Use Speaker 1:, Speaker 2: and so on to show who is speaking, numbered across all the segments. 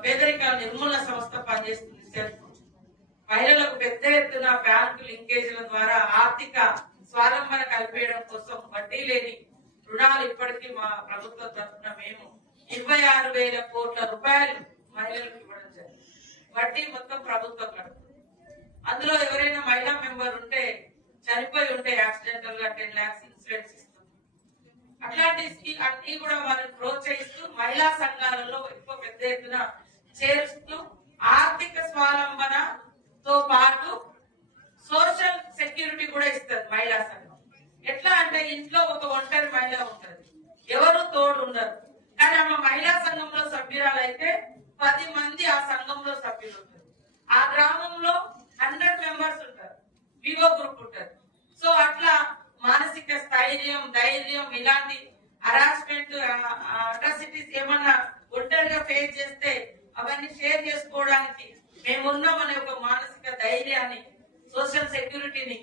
Speaker 1: పేదరిక నిర్మూలన సంస్థ పనిచేస్తుంది సెల్ఫ్ మహిళలకు పెద్ద ఎత్తున బ్యాంకు లింకేజీల ద్వారా ఆర్థిక స్వావలంబన కల్పించడం కోసం వడ్డీ లేని రుణాలు ఇప్పటికీ మా ప్రభుత్వం తరఫున మేము ఇరవై ఆరు వేల కోట్ల రూపాయలు మహిళలకు ఇవ్వడం జరిగింది. వడ్డీ మొత్తం ప్రభుత్వం కడుతుంది. అందులో ఎవరైనా మహిళా మెంబర్ ఉంటే చనిపోయి ఉంటే యాక్సిడెంటల్గా టెన్ లాక్స్ ఇన్సూరెన్స్ ఇస్తుంది అట్లాంటి స్కీ- అన్ని కూడా వారిని ప్రోత్సహిస్తూ మహిళా సంఘాలలో ఎక్కువ పెద్ద ఎత్తున చేరుస్తూ ఆర్థిక స్వావలంబనతో పాటు సోషల్ సెక్యూరిటీ కూడా ఇస్తుంది మహిళా సంఘం. ఎట్లా అంటే ఇంట్లో ఒక ఒంటరి మహిళ ఉంటుంది. ఎవరు తోడు ఉండరు కానీ ఆమె మహిళా సంఘంలో సభ్యురాలైతే పది మంది ఆ సంఘంలో సభ్యులు ఉంటారు ఆ గ్రామంలో హండ్రెడ్ మెంబర్స్ ఉంటారు. వివో గ్రూప్ ఉంటారు సో అట్లా మానసిక స్థైర్యం ధైర్యం ఇలాంటి హరాస్మెంట్ అట్రాసిటీస్ ఏమన్నా ఒంటరిగా ఫేస్ చేస్తే అవన్నీ షేర్ చేసుకోవడానికి మేమున్నామనే ఒక మానసిక ధైర్యాన్ని సోషల్ సెక్యూరిటీని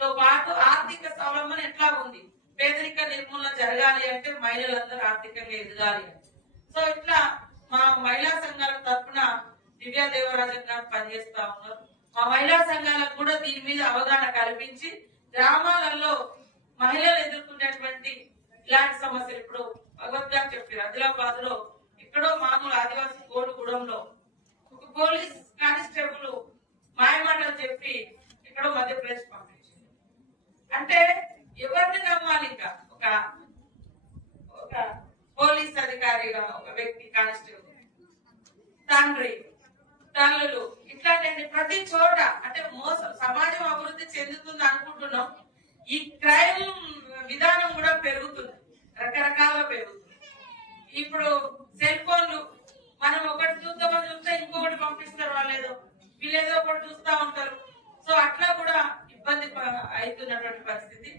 Speaker 1: తో పాటు ఆర్థిక స్వావలంబన ఎట్లా ఉంది? పేదరిక నిర్మూలన జరగాలి అంటే మహిళలందరూ ఆర్థికంగా ఎదగాలి. సో ఇట్లా మా మహిళా సంఘాల తరఫున దివ్యా దేవరాజన్ గారు పనిచేస్తా ఉన్నారు. మా మహిళా సంఘాలకు కూడా దీని మీద అవగాహన కల్పించి గ్రామాలలో మహిళలు ఎదుర్కొనేటువంటి ఇలాంటి సమస్యలు ఇప్పుడు భగవద్ గారు చెప్పారు. ఆదిలాబాద్లో ఎక్కడో మామూలు ఆదివాసీ కోడుగూడెంలో ఒక పోలీస్ కానిస్టేబుల్ మాయమాటలు చెప్పి ఇక్కడ మధ్యప్రదేశ్ పంపించింది. అంటే ఎవరిని నమ్మాలి ఇంకా? ఒక ఒక పోలీస్ అధికారిగా ఒక వ్యక్తి కానిస్టేబుల్. తండ్రి తల్లులు ఇట్లాంటి ప్రతి చోట అంటే మోసం సమాజం అభివృద్ధి చెందుతుంది అనుకుంటున్నాం. ఈ క్రైమ్ విధానం కూడా పెరుగుతుంది రకరకాల పెరుగుతుంది. ఇప్పుడు సెల్ ఫోన్లు మనం ఒకటి చూద్దామని చూస్తే ఇంకొకటి లేదు వీళ్ళేదో కూడా చూస్తూ చూస్తా ఉంటారు. సో అట్లా కూడా ఇబ్బంది అవుతున్నటువంటి పరిస్థితి.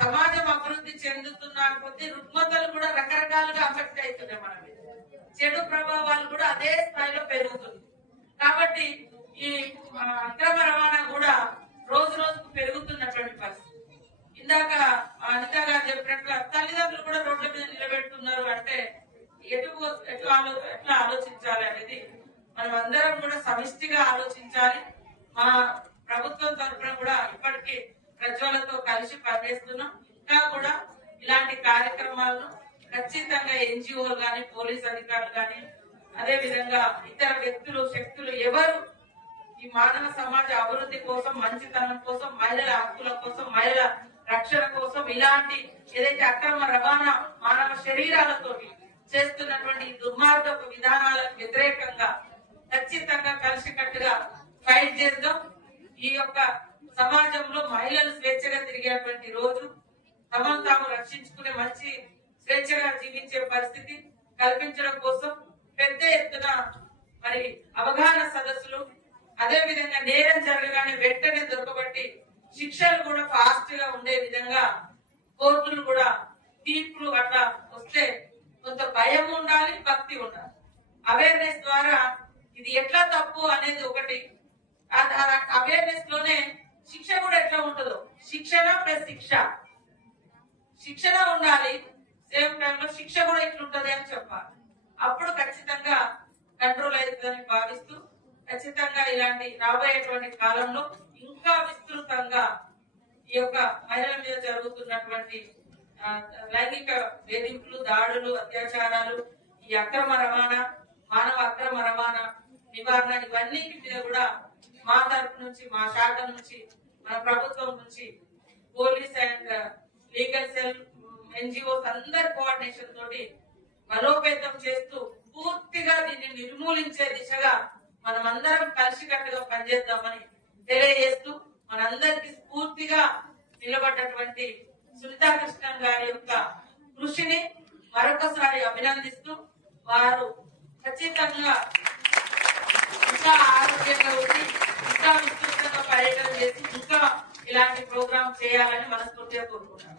Speaker 1: సమాజం అభివృద్ధి చెందుతున్న కొద్ది రుగ్మతలు కూడా రకరకాలుగా అఫెక్ట్ అవుతున్నాయి మన మీద. చెడు ప్రభావాలు కూడా అదే స్థాయిలో పెరుగుతుంది కాబట్టి ఈ అక్రమ రవాణా కూడా రోజు రోజుకు పెరుగుతున్నటువంటి పరిస్థితి. ఇందాక అనిత గారు చెప్పినట్లు తల్లిదండ్రులు కూడా రోడ్ల మీద నిలబెడుతున్నారు అంటే ఎటు ఎట్లా ఎటు ఆలో ఎట్లా ఆలోచించాలి అనేది మనం అందరం కూడా సమిష్టిగా ఆలోచించాలి. మా ప్రభుత్వం తరఫున కూడా ఇప్పటికీ ప్రజలతో కలిసి పనిచేస్తున్నాం. ఇంకా కూడా ఇలాంటి కార్యక్రమాలను ఖచ్చితంగా ఎన్జిఓలు కానీ పోలీస్ అధికారులు కానీ అదే విధంగా ఇతర వ్యక్తులు శక్తులు ఎవరు ఈ మానవ సమాజ అభివృద్ధి కోసం మంచితనం కోసం మహిళల హక్కుల కోసం మహిళల రక్షణ కోసం ఇలాంటి ఏదైతే అక్రమ రవాణా మానవ శరీరాలతోటి చేస్తున్నటువంటి దుర్మార్గపు విధానాలకు వ్యతిరేకంగా ఖచ్చితంగా కలిసికట్టుగా ఫైట్ చేద్దాం. ఈ యొక్క సమాజంలో మహిళలు స్వేచ్ఛగా తిరిగేటువంటి రోజు. తమను తాము రక్షించుకునే మంచి స్వేచ్ఛగా జీవించే పరిస్థితి కల్పించడం కోసం పెద్ద ఎత్తున మరి అవగాహన సదస్సులు అదే విధంగా నేరం జరగగానే వెంటనే దొరకబట్టి శిక్షలు కూడా ఫాస్ట్గా ఉండే విధంగా కోర్టులు కూడా తీర్పులు అట్లా వస్తే కొంత భయం ఉండాలి భక్తి ఉండాలి. అవేర్నెస్ ద్వారా ఇది ఎట్లా తప్పు అనేది ఒకటి. అవేర్నెస్లోనే శిక్ష కూడా ఎట్లా ఉంటుందో. శిక్షణ ప్లస్ శిక్ష. శిక్షణ ఉండాలి. సేమ్ టైంలో శిక్ష కూడా ఇట్లుంటది అని చెప్పాలి. అప్పుడు ఖచ్చితంగా కంట్రోల్ అవుతుందని భావిస్తూ ఖచ్చితంగా ఇలాంటి రాబోయేటువంటి కాలంలో ఇంకా విస్తృతంగా ఈ యొక్క మహిళల మీద జరుగుతున్నటువంటి లైంగిక వేధింపులు దాడులు అత్యాచారాలు ఈ అక్రమ రవాణా మానవ అక్రమ రవాణా నివారణ ఇవన్నీ మీద కూడా మా తరపు నుంచి మా శాఖ నుంచి మన ప్రభుత్వం నుంచి police and legal cell NGOs అందరి కోఆర్డినేషన్ తోటి బలోపేతం చేస్తూ పూర్తిగా దీన్ని నిర్మూలించే దిశగా మనమందరం కలిసికట్టుగా పనిచేద్దామని తెలియజేస్తూ మనందరికి స్ఫూర్తిగా నిలబడ్డటువంటి సునీతాకృష్ణన్ గారి యొక్క కృషిని మరొకసారి అభినందిస్తూ వారు ఖచ్చితంగా ఇంకా ఆరోగ్యంగా ఉండి ఇంకా విస్తృతంగా పర్యటన చేసి ఇంకా ఇలాంటి ప్రోగ్రామ్ చేయాలని మనస్ఫూర్తిగా కోరుకుంటున్నాను.